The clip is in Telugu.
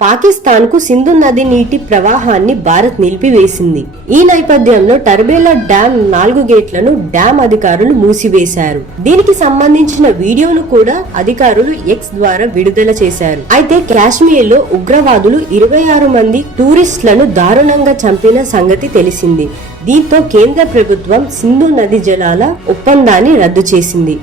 పాకిస్తాన్కు సింధు నది నీటి ప్రవాహాన్ని భారత్ నిలిపివేసింది. ఈ నేపథ్యంలో టర్బేలా డ్యాం నాలుగు గేట్లను డ్యాం అధికారులు మూసివేశారు. దీనికి సంబంధించిన వీడియోను కూడా అధికారులు ఎక్స్ ద్వారా విడుదల చేశారు. అయితే కాశ్మీర్లో ఉగ్రవాదులు ఇరవై ఆరు మంది టూరిస్టులను దారుణంగా చంపిన సంగతి తెలిసింది. దీంతో కేంద్ర ప్రభుత్వం సింధు నది జలాల ఒప్పందాన్ని రద్దు చేసింది.